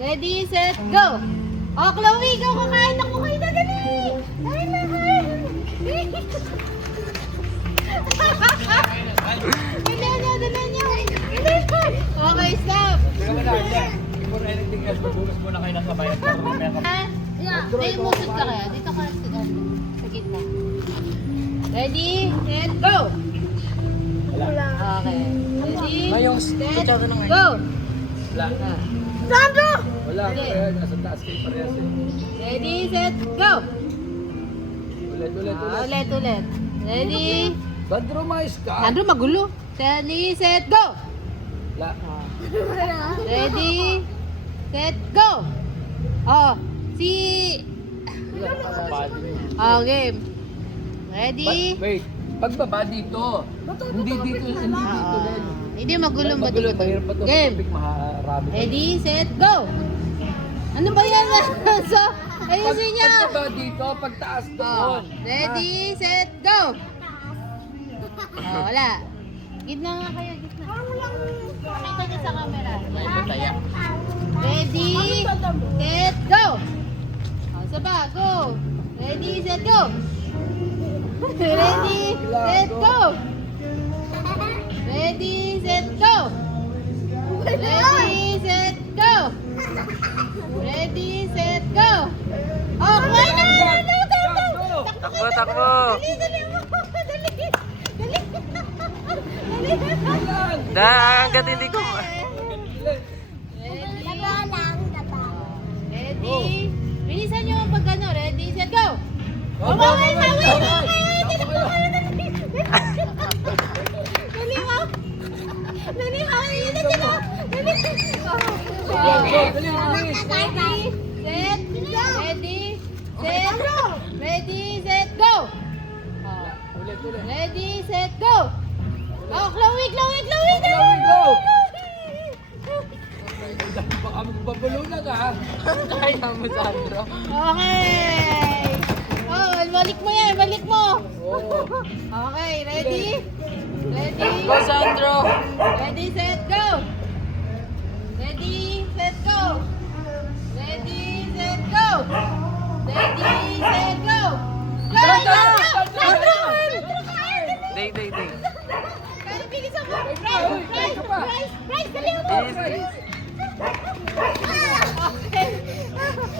Ready, set, go! Oh, Chloe, ikaw kakain ako kayo na dali! Kain na, kain! Dala niyo! Okay, stop! Before anything else, magbukas muna kayo ng kabayan. May musod ka kaya? Dito ka sa gitna. Ready, set, go! Okay. Ready, set, go! Wala. Sandro! Wala. Kaya nasa taas kayo parehas eh. Ready, set, go! Ulit. Ulit. Ready? Sandro, mais ka? Sandro, magulo. Ready, set, go! Wala. Ready, set, go! Oh, si... Oh, game. Ready? Wait. Pagbaba dito. Hindi dito din. Hindi magulo ba Magulo, dito? mahirap pa ito. Game. Maharami. Ready, set, go! Ano ba yan? So, ayusin niya. Pagbaba dito, pagtaas Oh, doon. ready, set, go! Oh, wala. Gitna nga kayo, gitna. Pakita niyo sa camera. Ready, set, go! Oh, saba, go! Ready, set, go! Ready, set, go! Ready, set, go! Ready, set, go! Ready, set, go! Oh, kumain na! Takbo, takbo! Dali mo! Dali! Hanggat hindi ko. Ready? Bilisan nyo ang pagkano. Ready, set, go! Oh, Bawin! Dali mo! Dali mo! Yun na sila! Dali! Ready, set, go! Ready, set, go! Oh, Chloe! Go! Baka magbabalunan ka ha. Kaya mo, Sandro. Okay! Oh, balik mo yan! Balik mo! Okay, ready? Ready? Go, Sandro! Ready, set, go! Ready, set, go! Ready, set, go! Ready, set, go! Go! Go! Day. Kaya bilisan mo! Price! Dali mo!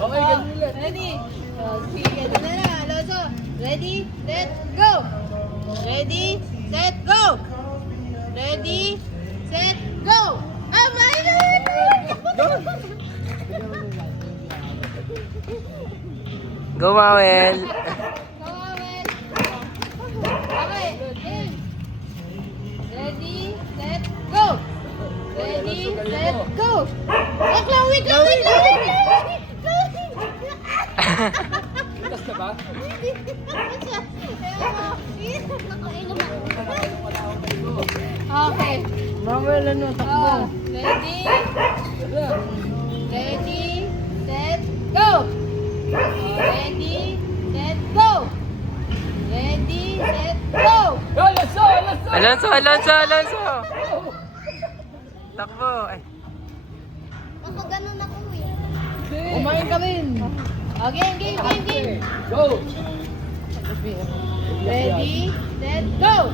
Okay, ganun ulit. Ready? Sige, ito na na, Alonso. Ready, set, go! Ready, set, go! Ready, set, go! Ah, mahal! Go, Mawel! Okay, game. Ready, set, go! Ready, set, go! Oh, Chloe! Bukas na ba? Okay. Mawel, ano? Oh, ready? Ready, set, go! Ready, set, go! Ready, set, go! Alonso! Takbo! Ay. Baka ganun ako eh. Kumain ka rin! Game. Go! Ready, set, go!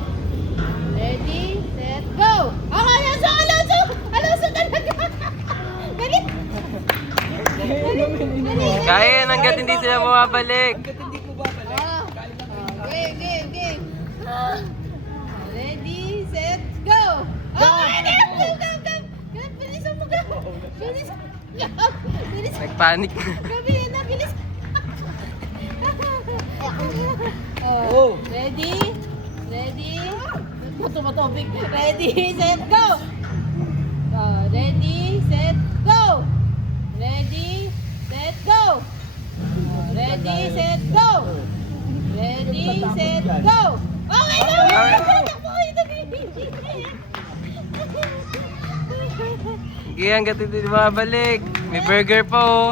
Ready, set, go! Okay, Alonso talaga! Dali! Kaya yan hanggat hindi sila bumabalik. Game. Ready, set, go! Go! Bilisan mo, go! Bilis! Nagpanik. Gabi, yan na, bilis! Oh. Ready? Matubig. Ready, set, go! Ready, set, go! Ready, set, go! Ready, set, go! Ready, set, go! Okay na! Sige, hanggat hindi bumabalik. May burger pa oh.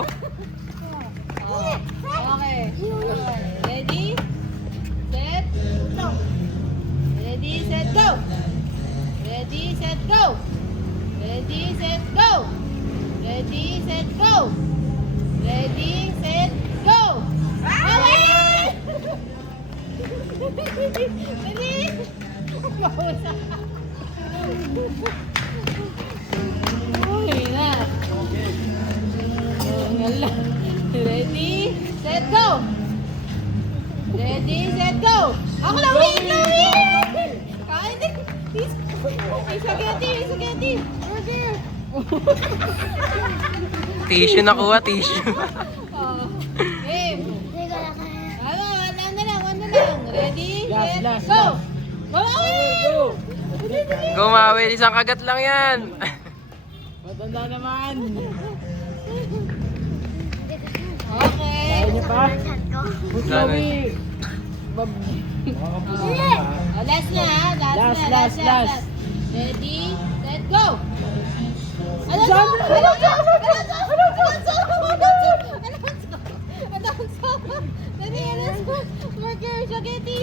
Okay. Ready? Set? Go! Ready, set, go! Ready, set, go! Ready, set, go! Ready, set, go! Ready, set, go! Okay! Dali! Mausa ka. Uy, na. Wala. Ready, set, go! Ready, set, go! Ako na, wait! Kain din! Spaghetti! Spaghetti! Burger! Tissue nakuha, tissue. Oh. Game! Ano na lang. Ready, set, go! Go! Gumawin, isang kagat lang yan. Matanda naman. Okay. Kaya niyo pa? Buslawi. Oh, last na ha. Last. Ready, set, go! Alonso! Dali, Alonso! Burger, spaghetti!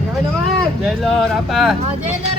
Kami naman. Jello, rapa. Oh, Jello!